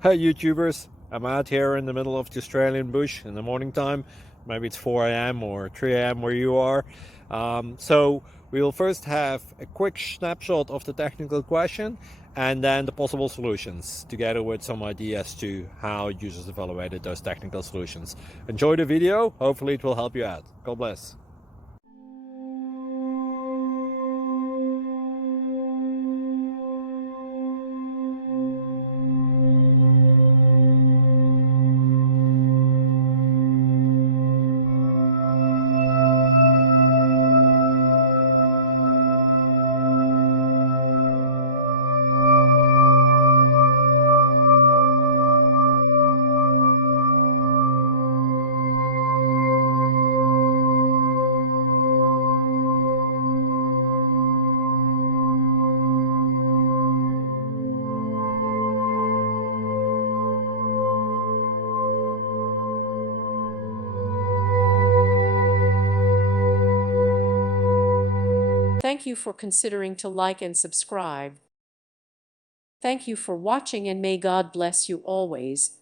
Hey YouTubers, I'm out here in the middle of the Australian bush in the morning time. Maybe it's 4 a.m. or 3 a.m. where you are. So we will first have a quick snapshot of the technical question and then the possible solutions, together with some ideas to how users evaluated those technical solutions. Enjoy the video, hopefully it will help you out. God bless. Thank you for considering to like and subscribe. Thank you for watching, and may God bless you always.